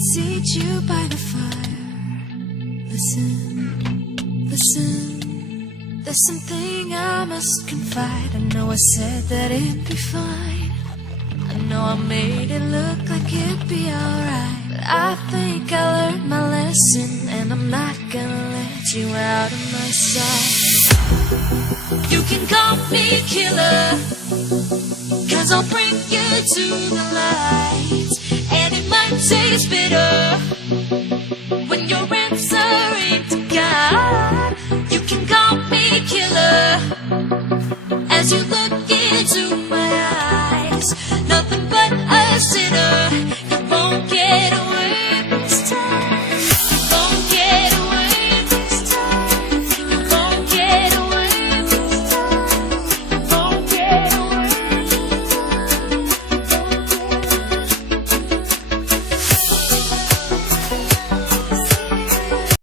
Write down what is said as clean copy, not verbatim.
seat you by the fire. Listen, listen, there's something I must confide. I know I said that it'd be fine. I know I made it look like it'd be alright, but I think I learned my lesson, and I'm not gonna let you out of my sight. You can call me killer, 'cause I'll bring you to the light, and it might taste bitter,